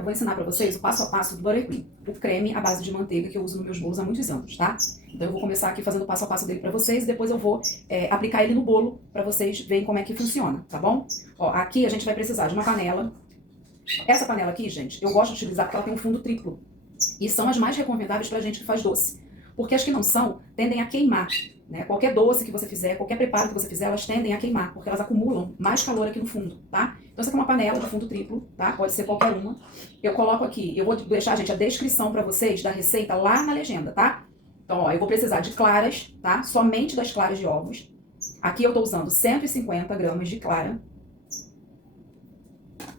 Eu vou ensinar pra vocês o passo a passo do buttercream, o creme à base de manteiga que eu uso nos meus bolos há muitos anos, tá? Então eu vou começar aqui fazendo o passo a passo dele pra vocês e depois eu vou aplicar ele no bolo pra vocês verem como é que funciona, tá bom? Ó, aqui a gente vai precisar de uma panela. Essa panela aqui, gente, eu gosto de utilizar porque ela tem um fundo triplo. E são as mais recomendáveis pra gente que faz doce. Porque as que não são, tendem a queimar. Né? Qualquer doce que você fizer, qualquer preparo que você fizer, elas tendem a queimar, porque elas acumulam mais calor aqui no fundo, tá? Então essa aqui é uma panela de fundo triplo, tá? Pode ser qualquer uma. Eu coloco aqui, eu vou deixar, gente, a descrição pra vocês da receita lá na legenda, tá? Então, ó, eu vou precisar de claras, tá? Somente das claras de ovos. Aqui eu tô usando 150 gramas de clara.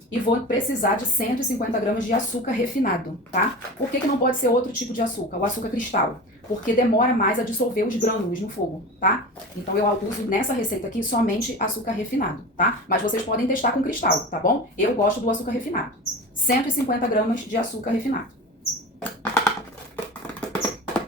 E vou precisar de 150 gramas de açúcar refinado, tá? Por que não pode ser outro tipo de açúcar? O açúcar cristal. Porque demora mais a dissolver os grânulos no fogo, tá? Então eu uso nessa receita aqui somente açúcar refinado, tá? Mas vocês podem testar com cristal, tá bom? Eu gosto do açúcar refinado. 150 gramas de açúcar refinado.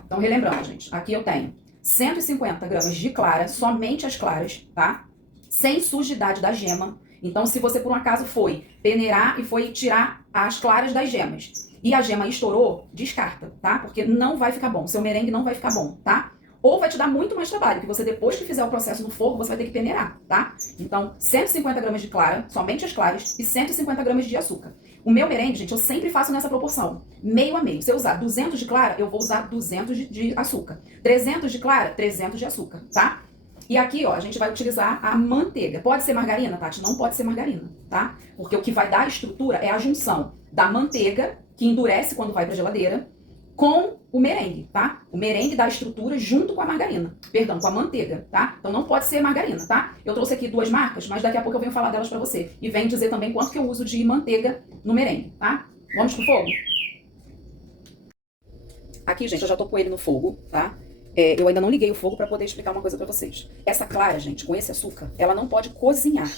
Então, relembrando, gente, aqui eu tenho 150 gramas de clara, somente as claras, tá? Sem sujidade da gema. Então, se você por um acaso foi peneirar e foi tirar as claras das gemas e a gema estourou, descarta, tá? Porque não vai ficar bom, seu merengue não vai ficar bom, tá? Ou vai te dar muito mais trabalho, que você depois que fizer o processo no fogo, você vai ter que peneirar, tá? Então, 150 gramas de clara, somente as claras, e 150 gramas de açúcar. O meu merengue, gente, eu sempre faço nessa proporção, meio a meio. Se eu usar 200 de clara, eu vou usar 200 de açúcar. 300 de clara, 300 de açúcar, tá? E aqui, ó, a gente vai utilizar a manteiga. Pode ser margarina, Tati? Não pode ser margarina, tá? Porque o que vai dar a estrutura é a junção da manteiga, que endurece quando vai pra geladeira, com o merengue, tá? O merengue dá a estrutura junto com a margarina. Perdão, com a manteiga, tá? Então não pode ser margarina, tá? Eu trouxe aqui duas marcas, mas daqui a pouco eu venho falar delas pra você. E venho dizer também quanto que eu uso de manteiga no merengue, tá? Vamos pro fogo? Aqui, gente, eu já tô com ele no fogo, tá? Eu ainda não liguei o fogo para poder explicar uma coisa para vocês. Essa clara, gente, com esse açúcar, ela não pode cozinhar.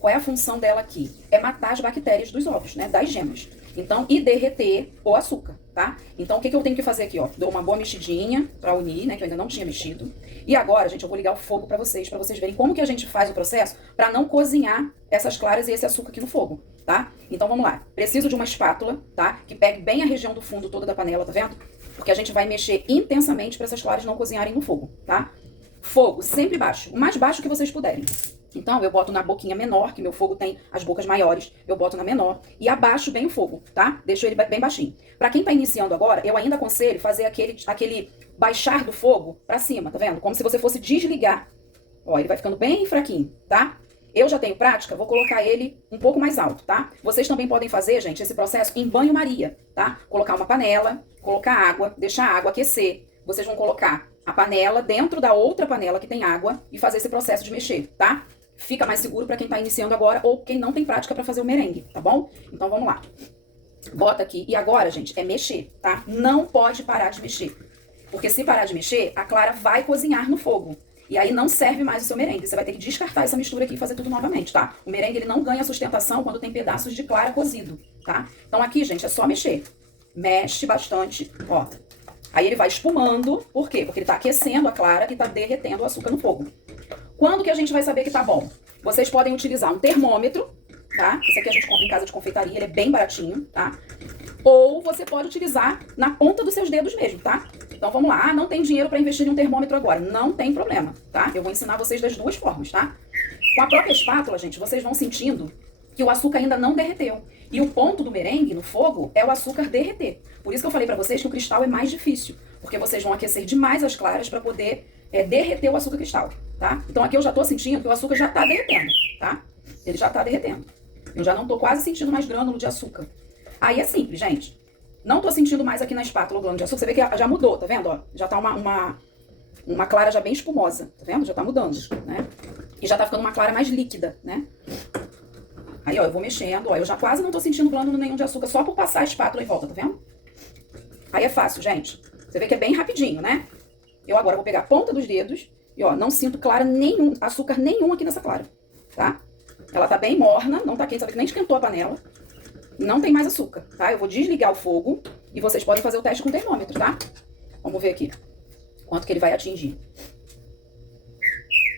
Qual é a função dela aqui? É matar as bactérias dos ovos, né? Das gemas. Então, e derreter o açúcar, tá? Então, o que eu tenho que fazer aqui, ó? Dou uma boa mexidinha para unir, né? Que eu ainda não tinha mexido. E agora, gente, eu vou ligar o fogo para vocês verem como que a gente faz o processo para não cozinhar essas claras e esse açúcar aqui no fogo, tá? Então, vamos lá. Preciso de uma espátula, tá? Que pegue bem a região do fundo toda da panela, tá vendo? Porque a gente vai mexer intensamente para essas claras não cozinharem no fogo, tá? Fogo sempre baixo, o mais baixo que vocês puderem. Então, eu boto na boquinha menor, que meu fogo tem as bocas maiores, eu boto na menor e abaixo bem o fogo, tá? Deixo ele bem baixinho. Pra quem tá iniciando agora, eu ainda aconselho fazer aquele baixar do fogo pra cima, tá vendo? Como se você fosse desligar. Ó, ele vai ficando bem fraquinho, tá? Eu já tenho prática, vou colocar ele um pouco mais alto, tá? Vocês também podem fazer, gente, esse processo em banho-maria, tá? Colocar uma panela, colocar água, deixar a água aquecer. Vocês vão colocar a panela dentro da outra panela que tem água e fazer esse processo de mexer, tá? Fica mais seguro pra quem tá iniciando agora ou quem não tem prática pra fazer o merengue, tá bom? Então vamos lá. Bota aqui. E agora, gente, é mexer, tá? Não pode parar de mexer. Porque se parar de mexer, a clara vai cozinhar no fogo. E aí não serve mais o seu merengue. Você vai ter que descartar essa mistura aqui e fazer tudo novamente, tá? O merengue, ele não ganha sustentação quando tem pedaços de clara cozido, tá? Então aqui, gente, é só mexer. Mexe bastante, ó. Aí ele vai espumando. Por quê? Porque ele tá aquecendo a clara e tá derretendo o açúcar no fogo. Quando que a gente vai saber que tá bom? Vocês podem utilizar um termômetro, tá? Esse aqui a gente compra em casa de confeitaria, ele é bem baratinho, tá? Ou você pode utilizar na ponta dos seus dedos mesmo, tá? Então vamos lá. Ah, não tem dinheiro para investir em um termômetro agora. Não tem problema, tá? Eu vou ensinar vocês das duas formas, tá? Com a própria espátula, gente, vocês vão sentindo que o açúcar ainda não derreteu. E o ponto do merengue no fogo é o açúcar derreter. Por isso que eu falei pra vocês que o cristal é mais difícil. Porque vocês vão aquecer demais as claras para poder derreter o açúcar cristal, tá? Então aqui eu já tô sentindo que o açúcar já tá derretendo, tá? Ele já tá derretendo. Eu já não tô quase sentindo mais grânulo de açúcar. Aí é simples, gente. Não tô sentindo mais aqui na espátula o grânulo de açúcar. Você vê que já mudou, tá vendo? Ó, já tá uma clara já bem espumosa, tá vendo? Já tá mudando, né? E já tá ficando uma clara mais líquida, né? Aí, ó, eu vou mexendo, ó. Eu já quase não tô sentindo grânulo nenhum de açúcar só por passar a espátula em volta, tá vendo? Aí é fácil, gente. Você vê que é bem rapidinho, né? Eu agora vou pegar a ponta dos dedos e, ó, não sinto clara nenhum, açúcar nenhum aqui nessa clara, tá? Ela tá bem morna, não tá quente, sabe que nem esquentou a panela. Não tem mais açúcar, tá? Eu vou desligar o fogo e vocês podem fazer o teste com o termômetro, tá? Vamos ver aqui quanto que ele vai atingir.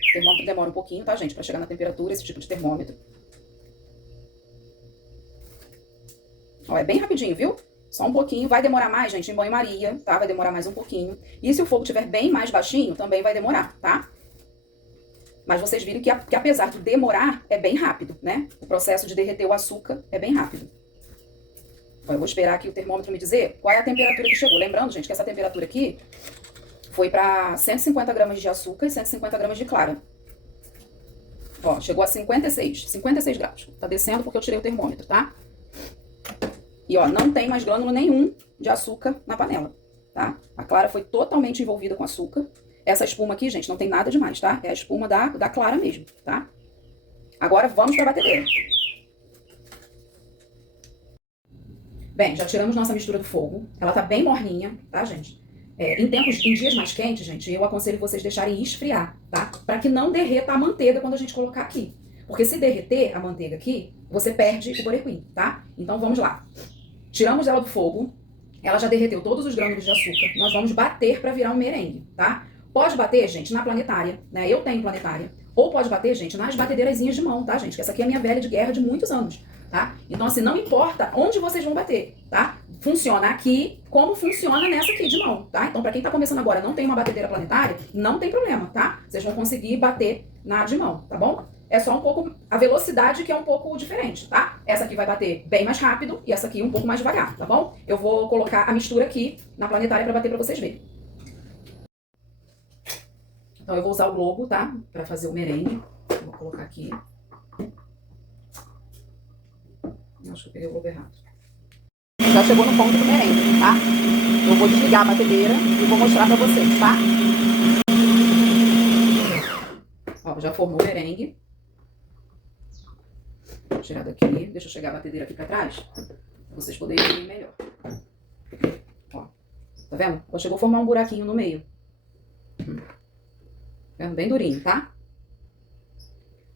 O termômetro demora um pouquinho, tá, gente? Pra chegar na temperatura, esse tipo de termômetro. Ó, é bem rapidinho, viu? Só um pouquinho, vai demorar mais, gente, em banho-maria, tá? Vai demorar mais um pouquinho. E se o fogo estiver bem mais baixinho, também vai demorar, tá? Mas vocês viram que apesar de demorar, é bem rápido, né? O processo de derreter o açúcar é bem rápido. Ó, eu vou esperar aqui o termômetro me dizer qual é a temperatura que chegou. Lembrando, gente, que essa temperatura aqui foi para 150 gramas de açúcar e 150 gramas de clara. Ó, chegou a 56 graus. Tá descendo porque eu tirei o termômetro, tá? E ó, não tem mais glânulo nenhum de açúcar na panela, tá? A clara foi totalmente envolvida com açúcar. Essa espuma aqui, gente, não tem nada demais, tá? É a espuma da clara mesmo, tá? Agora vamos pra batedeira. Bem, já tiramos nossa mistura do fogo. Ela tá bem morninha, tá, gente? Em dias mais quentes, gente, eu aconselho vocês deixarem esfriar, tá? Pra que não derreta a manteiga quando a gente colocar aqui. Porque se derreter a manteiga aqui, você perde o borequim, tá? Então vamos lá. Tiramos ela do fogo. Ela já derreteu todos os grânulos de açúcar. Nós vamos bater pra virar um merengue, tá? Pode bater, gente, na planetária, né? Eu tenho planetária. Ou pode bater, gente, nas batedeirazinhas de mão, tá, gente? Que essa aqui é a minha velha de guerra de muitos anos, tá? Então, assim, não importa onde vocês vão bater, tá? Funciona aqui como funciona nessa aqui de mão, tá? Então, pra quem tá começando agora, não tem uma batedeira planetária, não tem problema, tá? Vocês vão conseguir bater na de mão, tá bom? É só um pouco a velocidade que é um pouco diferente, tá? Essa aqui vai bater bem mais rápido e essa aqui um pouco mais devagar, tá bom? Eu vou colocar a mistura aqui na planetária pra bater pra vocês verem. Então, eu vou usar o globo, tá? Pra fazer o merengue. Vou colocar aqui. Acho que eu peguei o globo errado. Já chegou no ponto do merengue, tá? Eu vou desligar a batedeira e vou mostrar pra vocês, tá? Ó, já formou o merengue. Vou tirar daqui. Deixa eu chegar a batedeira aqui pra trás. Pra vocês poderem ver melhor. Ó, tá vendo? Ó, chegou a formar um buraquinho no meio. Bem durinho, tá?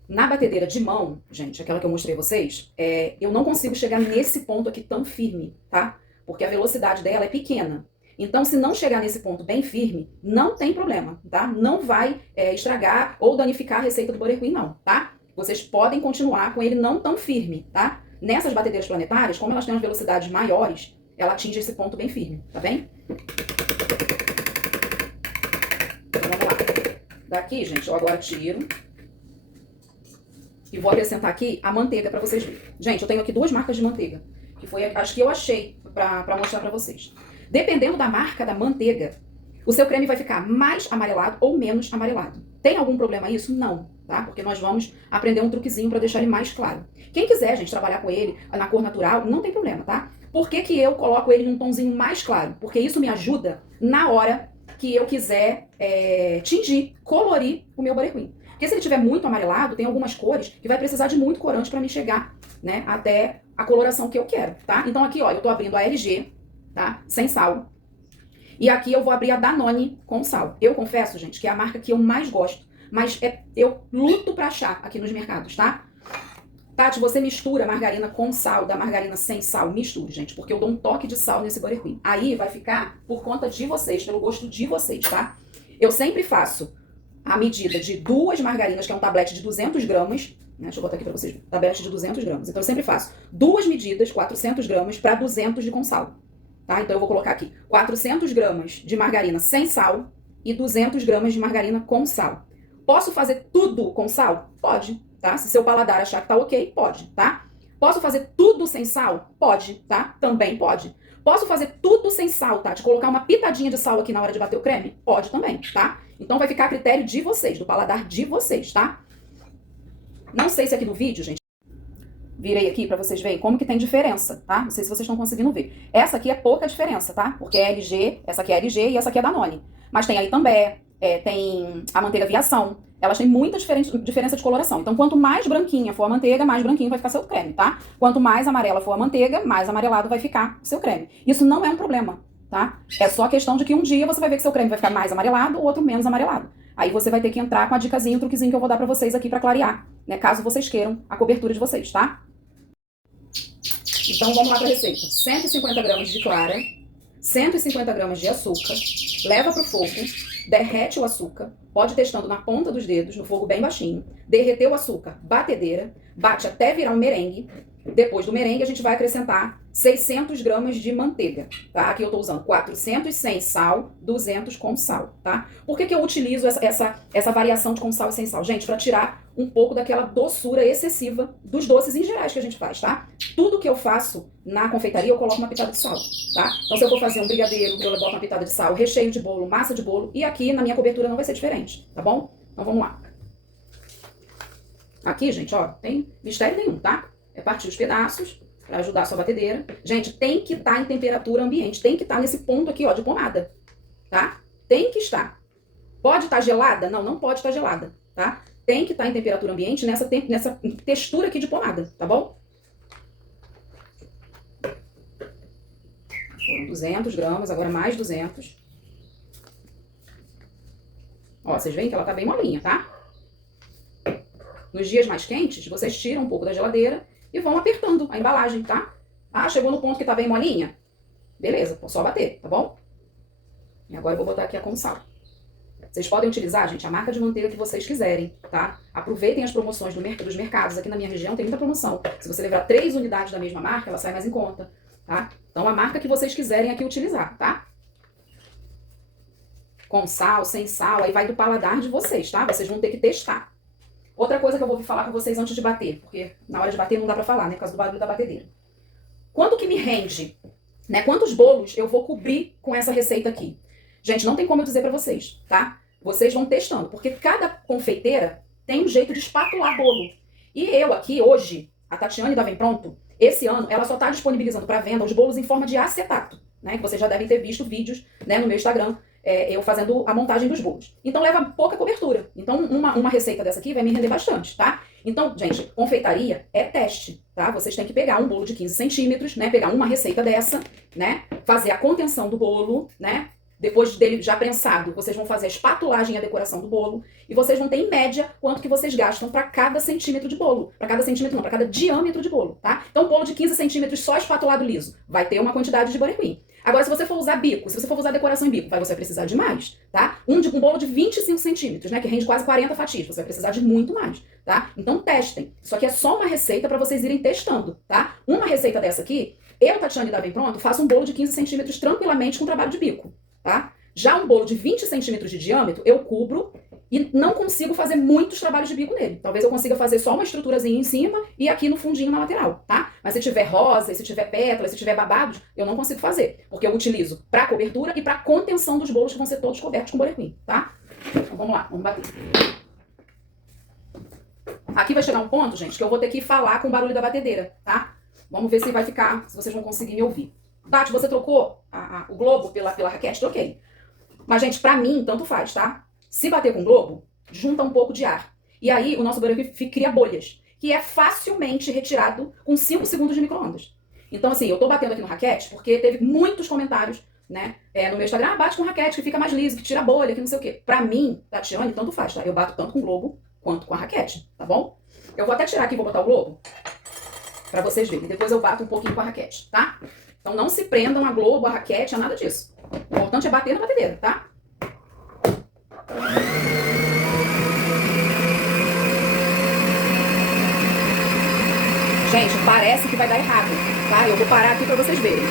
Na batedeira de mão, gente, aquela que eu mostrei a vocês, eu não consigo chegar nesse ponto aqui tão firme, tá? Porque a velocidade dela é pequena. Então, se não chegar nesse ponto bem firme, não tem problema, tá? Não vai estragar ou danificar a receita do borequim, não, tá? Vocês podem continuar com ele não tão firme, tá? Nessas batedeiras planetárias, como elas têm as velocidades maiores, ela atinge esse ponto bem firme, tá bem? Então, vamos lá. Daqui, gente, eu agora tiro. E vou acrescentar aqui a manteiga pra vocês verem. Gente, eu tenho aqui 2 marcas de manteiga. Que foi as que eu achei pra mostrar pra vocês. Dependendo da marca da manteiga, o seu creme vai ficar mais amarelado ou menos amarelado. Tem algum problema isso? Não, tá? Porque nós vamos aprender um truquezinho pra deixar ele mais claro. Quem quiser, gente, trabalhar com ele na cor natural, não tem problema, tá? Por que que eu coloco ele num tomzinho mais claro? Porque isso me ajuda na hora que eu quiser tingir, colorir o meu borequim. Porque se ele estiver muito amarelado, tem algumas cores que vai precisar de muito corante para me chegar, né, até a coloração que eu quero, tá? Então aqui, ó, eu tô abrindo a LG, tá? Sem sal. E aqui eu vou abrir a Danone com sal. Eu confesso, gente, que é a marca que eu mais gosto, mas eu luto pra achar aqui nos mercados, tá? Tati, você mistura margarina com sal, da margarina sem sal? Misture, gente, porque eu dou um toque de sal nesse borequim. Aí vai ficar por conta de vocês, pelo gosto de vocês, tá? Eu sempre faço a medida de 2 margarinas, que é um tablete de 200 gramas, né? Deixa eu botar aqui pra vocês, tablete de 200 gramas. Então eu sempre faço 2 medidas, 400 gramas, para 200 de com sal, tá? Então eu vou colocar aqui 400 gramas de margarina sem sal e 200 gramas de margarina com sal. Posso fazer tudo com sal? Pode, tá? Se seu paladar achar que tá ok, pode, tá? Posso fazer tudo sem sal? Pode, tá? Também pode. Posso fazer tudo sem sal, tá? De colocar uma pitadinha de sal aqui na hora de bater o creme? Pode também, tá? Então vai ficar a critério de vocês, do paladar de vocês, tá? Não sei se aqui no vídeo, gente, virei aqui pra vocês verem como que tem diferença, tá? Não sei se vocês estão conseguindo ver. Essa aqui é pouca diferença, tá? Porque é LG, essa aqui é LG e essa aqui é Danone. Mas tem aí também, tem a manteiga aviação. Elas têm muita diferença de coloração. Então, quanto mais branquinha for a manteiga, mais branquinho vai ficar seu creme, tá? Quanto mais amarela for a manteiga, mais amarelado vai ficar o seu creme. Isso não é um problema, tá? É só questão de que um dia você vai ver que seu creme vai ficar mais amarelado, o outro menos amarelado. Aí você vai ter que entrar com a dicasinha, o truquezinho que eu vou dar pra vocês aqui pra clarear, né? Caso vocês queiram a cobertura de vocês, tá? Então, vamos lá pra receita. 150 gramas de clara, 150 gramas de açúcar, leva pro fogo, derrete o açúcar, pode ir testando na ponta dos dedos, no fogo bem baixinho, derreteu o açúcar, batedeira, bate até virar um merengue, Depois do merengue, a gente vai acrescentar 600 gramas de manteiga, tá? Aqui eu tô usando 400 sem sal, 200 com sal, tá? Por que eu utilizo essa variação de com sal e sem sal? Gente, para tirar um pouco daquela doçura excessiva dos doces em gerais que a gente faz, tá? Tudo que eu faço na confeitaria, eu coloco uma pitada de sal, tá? Então, se eu for fazer um brigadeiro, eu boto uma pitada de sal, recheio de bolo, massa de bolo, e aqui na minha cobertura não vai ser diferente, tá bom? Então, vamos lá. Aqui, gente, ó, tem mistério nenhum, tá? É partir os pedaços para ajudar a sua batedeira. Gente, tem que estar em temperatura ambiente. Tem que estar nesse ponto aqui, ó, de pomada, tá? Tem que estar. Pode estar gelada? Não, não pode estar gelada, tá? Tem que estar em temperatura ambiente nessa textura aqui de pomada, tá bom? Foram 200 gramas, agora mais 200. Ó, vocês veem que ela tá bem molinha, tá? Nos dias mais quentes, vocês tiram um pouco da geladeira e vão apertando a embalagem, tá? Ah, chegou no ponto que tá bem molinha? Beleza, só bater, tá bom? E agora eu vou botar aqui a com sal. Vocês podem utilizar, gente, a marca de manteiga que vocês quiserem, tá? Aproveitem as promoções dos mercados. Aqui na minha região tem muita promoção. Se você levar 3 unidades da mesma marca, ela sai mais em conta, tá? Então, a marca que vocês quiserem aqui utilizar, tá? Com sal, sem sal, aí vai do paladar de vocês, tá? Vocês vão ter que testar. Outra coisa que eu vou falar com vocês antes de bater, porque na hora de bater não dá pra falar, né? Por causa do barulho da batedeira. Quanto que me rende, né? Quantos bolos eu vou cobrir com essa receita aqui? Gente, não tem como eu dizer pra vocês, tá? Vocês vão testando, porque cada confeiteira tem um jeito de espatular bolo. E eu aqui, hoje, a Tatiane da Vem Pronto, esse ano, ela só tá disponibilizando para venda os bolos em forma de acetato, né? Que vocês já devem ter visto vídeos, né, no meu Instagram, eu fazendo a montagem dos bolos. Então leva pouca cobertura. Então uma receita dessa aqui vai me render bastante, tá? Então, gente, confeitaria é teste, tá? Vocês têm que pegar um bolo de 15 centímetros, né? Pegar uma receita dessa, né? Fazer a contenção do bolo, né? Depois dele já prensado, vocês vão fazer a espatulagem e a decoração do bolo. E vocês vão ter, em média, quanto que vocês gastam para cada centímetro de bolo. Para cada centímetro não, para cada diâmetro de bolo, tá? Então, um bolo de 15 centímetros só espatulado liso vai ter uma quantidade de Buttercream. Agora, se você for usar bico, se você for usar decoração em bico, você vai precisar de mais, tá? Um bolo de 25 centímetros, né? Que rende quase 40 fatias. Você vai precisar de muito mais, tá? Então, testem. Isso aqui é só uma receita para vocês irem testando, tá? Uma receita dessa aqui, eu, Tatiane da Vem Pronto, faço um bolo de 15 centímetros tranquilamente com trabalho de bico, tá? Já um bolo de 20 centímetros de diâmetro, eu cubro e não consigo fazer muitos trabalhos de bico nele. Talvez eu consiga fazer só uma estruturazinha em cima e aqui no fundinho na lateral, tá? Mas se tiver rosa, se tiver pétalas, se tiver babados, eu não consigo fazer. Porque eu utilizo pra cobertura e pra contenção dos bolos que vão ser todos cobertos com Buttercream, tá? Então vamos lá, vamos bater. Aqui vai chegar um ponto, gente, que eu vou ter que falar com o barulho da batedeira, tá? Vamos ver se vai ficar, se vocês vão conseguir me ouvir. Tati, você trocou o globo pela raquete? Troquei. Mas, gente, pra mim, tanto faz, tá? Se bater com o globo, junta um pouco de ar. E aí, o nosso Buttercream cria bolhas, que é facilmente retirado com 5 segundos de micro-ondas. Então, assim, eu tô batendo aqui no raquete porque teve muitos comentários, né, no meu Instagram, bate com raquete, que fica mais liso, que tira bolha, que não sei o quê. Pra mim, Tatiane, tanto faz, tá? Eu bato tanto com o globo quanto com a raquete, tá bom? Eu vou até tirar aqui e vou botar o globo pra vocês verem. Depois eu bato um pouquinho com a raquete, tá? Então não se prendam a globo, a raquete, a nada disso. O importante é bater na batedeira, tá? Gente, parece que vai dar errado, tá? Eu vou parar aqui pra vocês verem.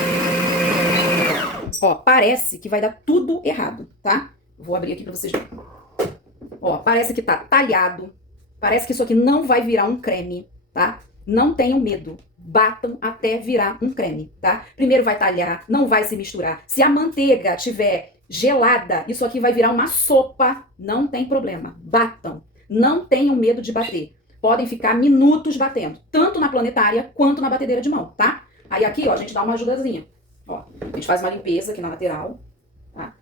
Ó, parece que vai dar tudo errado, tá? Vou abrir aqui pra vocês verem. Ó, parece que tá talhado. Parece que isso aqui não vai virar um creme, tá? Não tenham medo. Batam até virar um creme, tá? Primeiro vai talhar, não vai se misturar. Se a manteiga tiver gelada, isso aqui vai virar uma sopa. Não tem problema. Batam. Não tenham medo de bater. Podem ficar minutos batendo, tanto na planetária quanto na batedeira de mão, tá? Aí aqui, ó, a gente dá uma ajudazinha. Ó, a gente faz uma limpeza aqui na lateral, tá?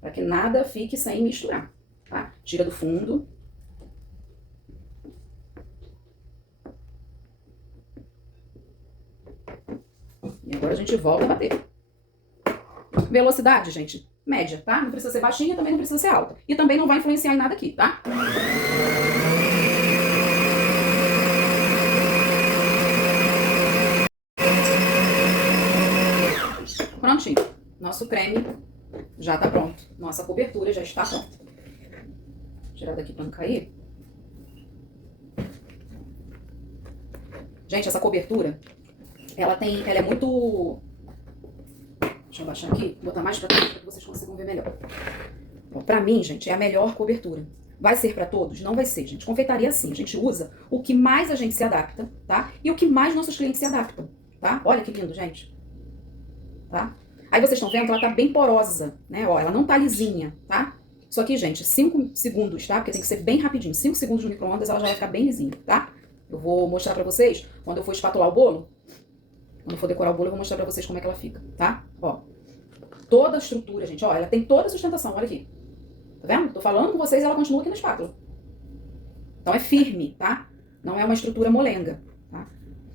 Pra que nada fique sem misturar, tá? Tira do fundo. E agora a gente volta a bater. Velocidade, gente, média, tá? Não precisa ser baixinha, também não precisa ser alta. E também não vai influenciar em nada aqui, tá? Prontinho. Nosso creme já tá pronto. Nossa cobertura já está pronta. Vou tirar daqui pra não cair. Gente, essa cobertura, ela é muito... Deixa eu baixar aqui, botar mais pra cá para que vocês consigam ver melhor. Bom, pra mim, gente, é a melhor cobertura. Vai ser pra todos? Não vai ser, gente. Confeitaria assim, a gente usa o que mais a gente se adapta, tá? E o que mais nossos clientes se adaptam, tá? Olha que lindo, gente. Tá? Aí vocês estão vendo que ela tá bem porosa, né? Ó, ela não tá lisinha, tá? Isso aqui, gente, 5 segundos, tá? Porque tem que ser bem rapidinho. 5 segundos no micro-ondas, ela já vai ficar bem lisinha, tá? Eu vou mostrar pra vocês, quando eu for espatular o bolo, quando eu for decorar o bolo, eu vou mostrar pra vocês como é que ela fica, tá? Ó, toda a estrutura, gente, ó, ela tem toda a sustentação, olha aqui. Tá vendo? Tô falando com vocês e ela continua aqui na espátula. Então é firme, tá? Não é uma estrutura molenga, tá?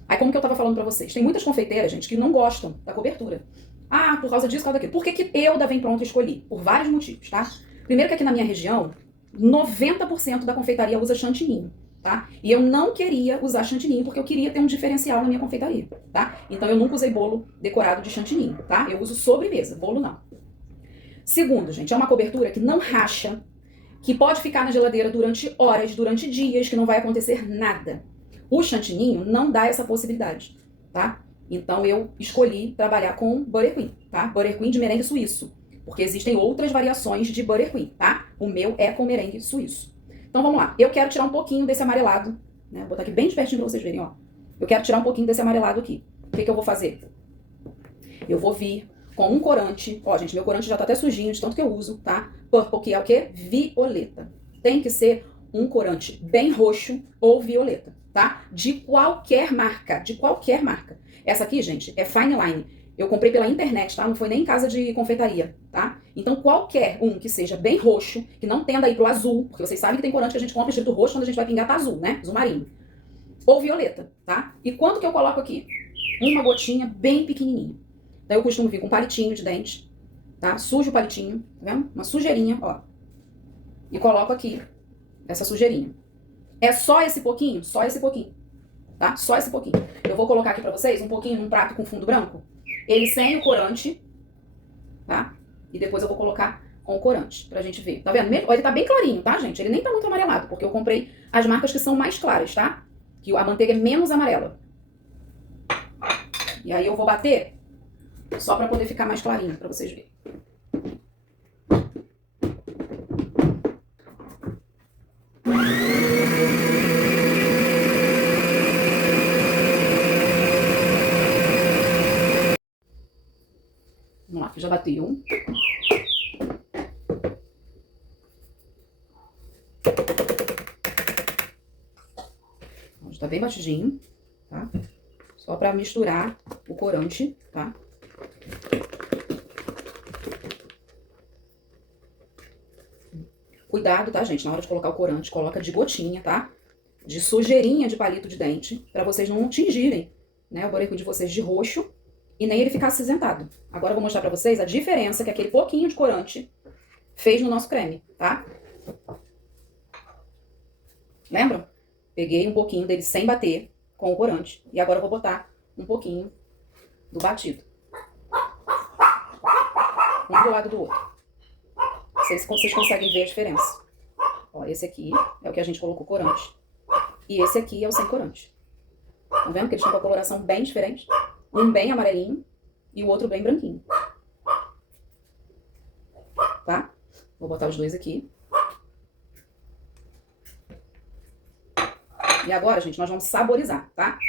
Aí como que eu tava falando pra vocês? Tem muitas confeiteiras, gente, que não gostam da cobertura. Ah, por causa disso, por causa daquilo. Por que que eu, da Vem Pronto, escolhi? Por vários motivos, tá? Primeiro que aqui na minha região, 90% da confeitaria usa chantininho, tá? E eu não queria usar chantininho porque eu queria ter um diferencial na minha confeitaria, tá? Então eu nunca usei bolo decorado de chantininho, tá? Eu uso sobremesa, bolo não. Segundo, gente, é uma cobertura que não racha, que pode ficar na geladeira durante horas, durante dias, que não vai acontecer nada. O chantininho não dá essa possibilidade, tá? Então eu escolhi trabalhar com Buttercream, tá? Buttercream de merengue suíço, porque existem outras variações de Buttercream, tá? O meu é com merengue suíço. Então vamos lá, eu quero tirar um pouquinho desse amarelado, né? Vou botar aqui bem de pertinho pra vocês verem, ó. Eu quero tirar um pouquinho desse amarelado aqui. O que que eu vou fazer? Eu vou vir com um corante, ó gente, meu corante já tá até sujinho de tanto que eu uso, tá? Purple, que é o quê? Violeta. Tem que ser um corante bem roxo ou violeta, tá? De qualquer marca, de qualquer marca. Essa aqui, gente, é Fine Line. Eu comprei pela internet, tá? Não foi nem em casa de confeitaria, tá? Então qualquer um que seja bem roxo, que não tenda aí pro azul, porque vocês sabem que tem corante que a gente compra escrito roxo quando a gente vai pingar tá azul, né? Azul marinho. Ou violeta, tá? E quanto que eu coloco aqui? Uma gotinha bem pequenininha. Daí eu costumo vir com um palitinho de dente, tá? Sujo o palitinho, tá vendo? Uma sujeirinha, ó. E coloco aqui essa sujeirinha. É só esse pouquinho? Só esse pouquinho, tá? Só esse pouquinho. Eu vou colocar aqui pra vocês um pouquinho num prato com fundo branco. Ele sem o corante, tá? E depois eu vou colocar com o corante, pra gente ver. Tá vendo? Ele tá bem clarinho, tá, gente? Ele nem tá muito amarelado, porque eu comprei as marcas que são mais claras, tá? Que a manteiga é menos amarela. E aí eu vou bater só pra poder ficar mais clarinho, pra vocês verem. Vamos lá, que já bateu. Já tá bem batidinho, tá? Só pra misturar o corante, tá? Cuidado, tá, gente? Na hora de colocar o corante, coloca de gotinha, tá? De sujeirinha de palito de dente, pra vocês não tingirem, né, o Buttercream de vocês de roxo e nem ele ficar acinzentado. Agora eu vou mostrar pra vocês a diferença que aquele pouquinho de corante fez no nosso creme, tá? Lembram? Peguei um pouquinho dele sem bater com o corante e agora eu vou botar um pouquinho do batido. Um do lado do outro. Vocês conseguem ver a diferença. Ó, esse aqui é o que a gente colocou corante. E esse aqui é o sem corante. Tá vendo que eles estão com a coloração bem diferente? Um bem amarelinho e o outro bem branquinho. Tá? Vou botar os dois aqui. E agora, gente, nós vamos saborizar, tá?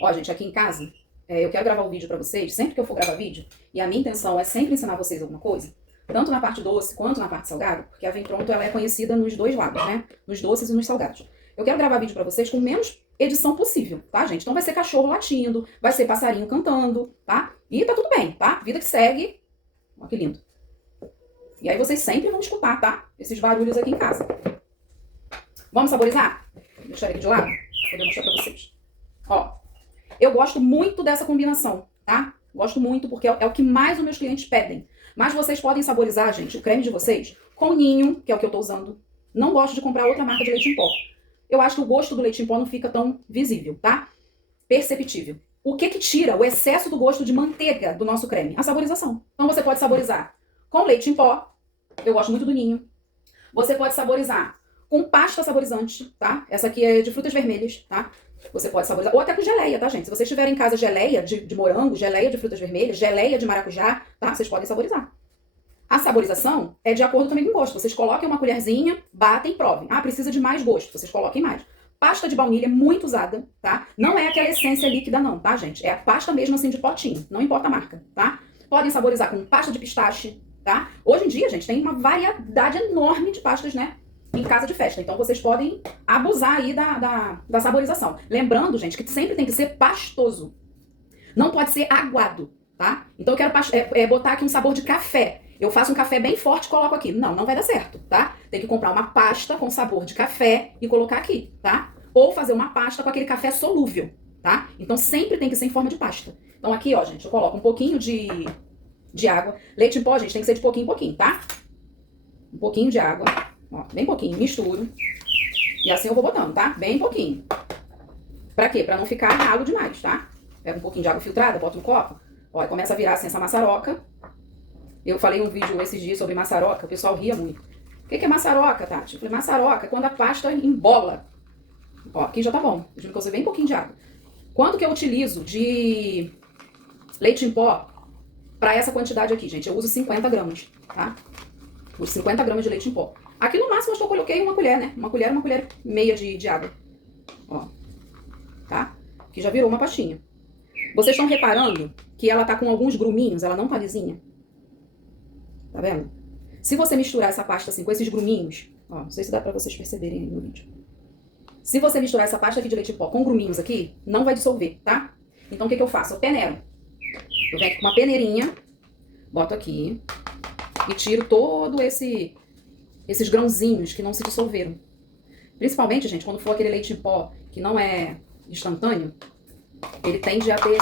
Ó, gente, aqui em casa, eu quero gravar o vídeo pra vocês, sempre que eu for gravar vídeo, e a minha intenção é sempre ensinar vocês alguma coisa, tanto na parte doce quanto na parte salgada, porque a Vem Pronto ela é conhecida nos dois lados, né? Nos doces e nos salgados. Eu quero gravar vídeo pra vocês com menos edição possível, tá, gente? Então vai ser cachorro latindo, vai ser passarinho cantando, tá? E tá tudo bem, tá? Vida que segue. Olha que lindo. E aí vocês sempre vão escutar, tá? Esses barulhos aqui em casa. Vamos saborizar? Vou deixar ele aqui de lado, pra poder mostrar pra vocês. Ó, eu gosto muito dessa combinação, tá? Gosto muito porque é o que mais os meus clientes pedem. Mas vocês podem saborizar, gente, o creme de vocês com ninho, que é o que eu tô usando. Não gosto de comprar outra marca de leite em pó. Eu acho que o gosto do leite em pó não fica tão visível, tá? Perceptível. O que que tira o excesso do gosto de manteiga do nosso creme? A saborização. Então você pode saborizar com leite em pó. Eu gosto muito do ninho. Você pode saborizar com pasta saborizante, tá? Essa aqui é de frutas vermelhas, tá? Você pode saborizar, ou até com geleia, tá, gente? Se vocês tiverem em casa geleia de morango, geleia de frutas vermelhas, geleia de maracujá, tá? Vocês podem saborizar. A saborização é de acordo também com o gosto. Vocês coloquem uma colherzinha, batem e provem. Ah, precisa de mais gosto, vocês coloquem mais. Pasta de baunilha é muito usada, tá? Não é aquela essência líquida não, tá, gente? É a pasta mesmo assim de potinho, não importa a marca, tá? Podem saborizar com pasta de pistache, tá? Hoje em dia, gente, tem uma variedade enorme de pastas, né? Em casa de festa. Então vocês podem abusar aí da saborização. Lembrando, gente, que sempre tem que ser pastoso. Não pode ser aguado, tá? Então eu quero botar aqui um sabor de café. Eu faço um café bem forte e coloco aqui. Não, não vai dar certo, tá? Tem que comprar uma pasta com sabor de café e colocar aqui, tá? Ou fazer uma pasta com aquele café solúvel, tá? Então sempre tem que ser em forma de pasta. Então aqui, ó, gente, eu coloco um pouquinho de água. Leite em pó, gente, tem que ser de pouquinho em pouquinho, tá? Um pouquinho de água, ó, bem pouquinho, misturo. E assim eu vou botando, tá? Bem pouquinho. Pra quê? Pra não ficar ralo demais, tá? Pega um pouquinho de água filtrada, bota no copo. Ó, começa a virar assim essa maçaroca. Eu falei um vídeo esses dias sobre maçaroca, o pessoal ria muito. O que é maçaroca, Tati? Eu falei, maçaroca é quando a pasta embola. Ó, aqui já tá bom. Eu usei bem pouquinho de água. Quanto que eu utilizo de leite em pó pra essa quantidade aqui, gente? Eu uso 50 gramas, tá? Uso 50 gramas de leite em pó. Aqui no máximo eu coloquei uma colher, né? Uma colher e meia de água. Ó, tá? Aqui já virou uma pastinha. Vocês estão reparando que ela tá com alguns gruminhos, ela não tá lisinha? Tá vendo? Se você misturar essa pasta assim com esses gruminhos, ó, não sei se dá pra vocês perceberem aí no vídeo. Se você misturar essa pasta aqui de leite em pó com gruminhos aqui, não vai dissolver, tá? Então o que eu faço? Eu peneiro. Eu venho aqui com uma peneirinha, boto aqui e tiro todo esses grãozinhos que não se dissolveram. Principalmente, gente, quando for aquele leite em pó que não é instantâneo, ele tende a ter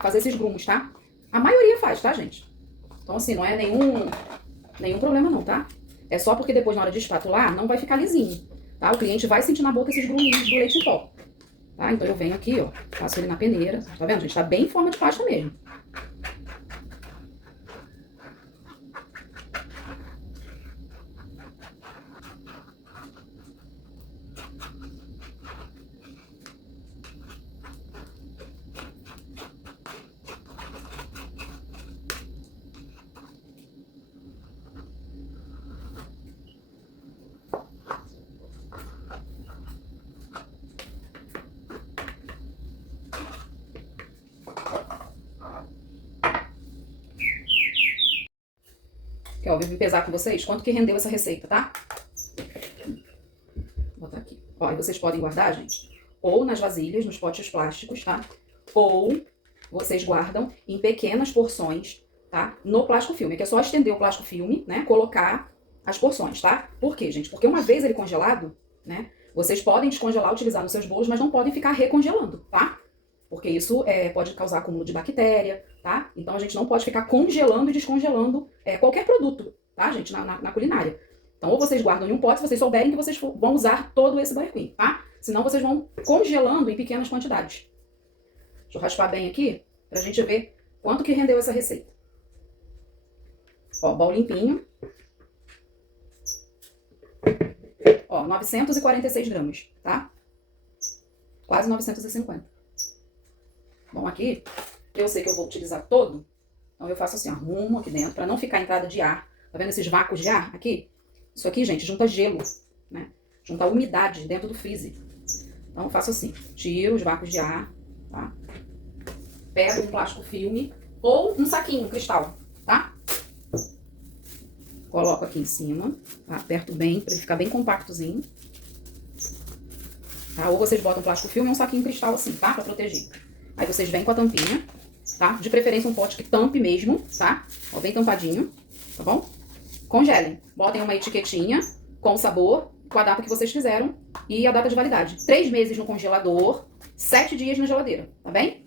fazer esses grumos, tá? A maioria faz, tá, gente? Então, assim, não é nenhum problema não, tá? É só porque depois, na hora de espatular, não vai ficar lisinho, tá? O cliente vai sentir na boca esses gruminhos do leite em pó, tá? Então, eu venho aqui, ó, passo ele na peneira. Tá vendo, gente? Tá bem em forma de pasta mesmo. Aqui, ó, eu vim pesar com vocês quanto que rendeu essa receita, tá? Vou botar aqui. Ó, e vocês podem guardar, gente, ou nas vasilhas, nos potes plásticos, tá? Ou vocês guardam em pequenas porções, tá? No plástico filme, que é só estender o plástico filme, né? Colocar as porções, tá? Por quê, gente? Porque uma vez ele congelado, né? Vocês podem descongelar, utilizar nos seus bolos, mas não podem ficar recongelando, tá? Porque isso pode causar acúmulo de bactéria, tá? Então a gente não pode ficar congelando e descongelando qualquer produto, tá, gente, na culinária. Então ou vocês guardam em um pote se vocês souberem que vocês vão usar todo esse butter, tá? Senão vocês vão congelando em pequenas quantidades. Deixa eu raspar bem aqui pra gente ver quanto que rendeu essa receita. Ó, bol limpinho. Ó, 946 gramas, tá? Quase 950. Bom, aqui, eu sei que eu vou utilizar todo, então eu faço assim, arrumo aqui dentro, pra não ficar entrada de ar. Tá vendo esses vácuos de ar aqui? Isso aqui, gente, junta gelo, né? Junta umidade dentro do freezer. Então eu faço assim, tiro os vácuos de ar, tá? Pego um plástico filme ou um saquinho, um cristal, tá? Coloco aqui em cima, tá? Aperto bem, pra ele ficar bem compactozinho. Tá? Ou vocês botam um plástico filme ou um saquinho cristal assim, tá? Pra proteger. Aí vocês vêm com a tampinha, tá? De preferência um pote que tampe mesmo, tá? Ó, bem tampadinho, tá bom? Congelem. Botem uma etiquetinha com o sabor, com a data que vocês fizeram e a data de validade. 3 meses no congelador, 7 dias na geladeira, tá bem?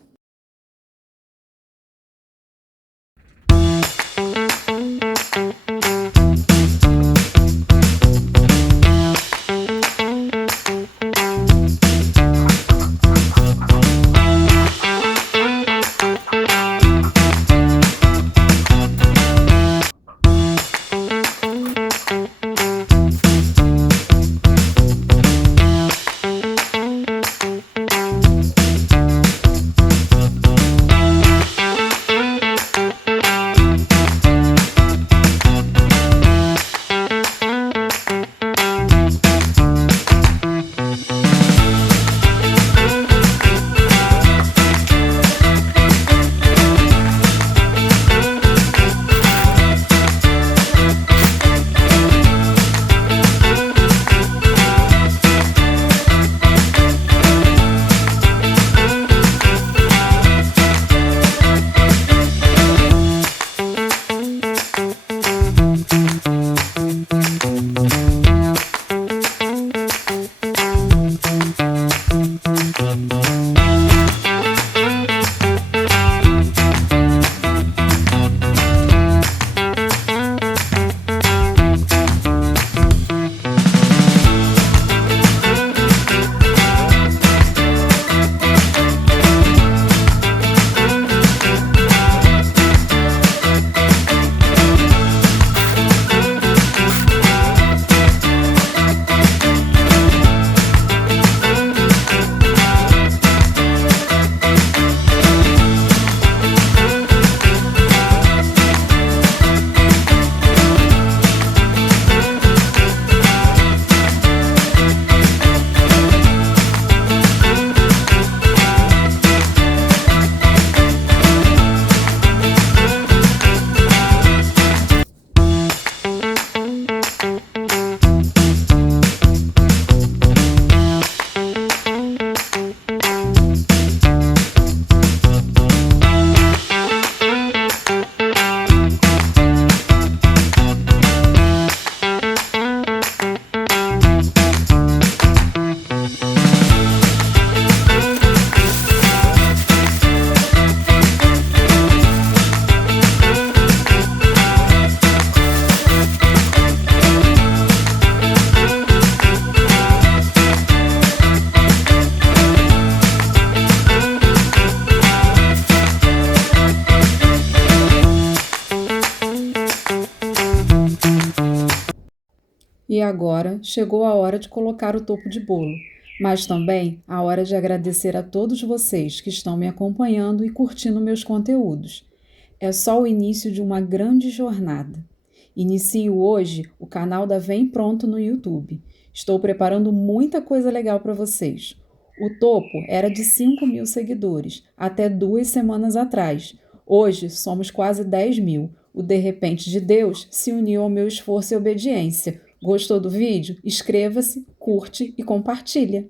E agora chegou a hora de colocar o topo de bolo, mas também a hora de agradecer a todos vocês que estão me acompanhando e curtindo meus conteúdos. É só o início de uma grande jornada. Inicio hoje o canal da Vem Pronto no YouTube. Estou preparando muita coisa legal para vocês. O topo era de 5.000 seguidores, até 2 semanas atrás. Hoje somos quase 10.000. O de repente de Deus se uniu ao meu esforço e obediência. Gostou do vídeo? Inscreva-se, curte e compartilha.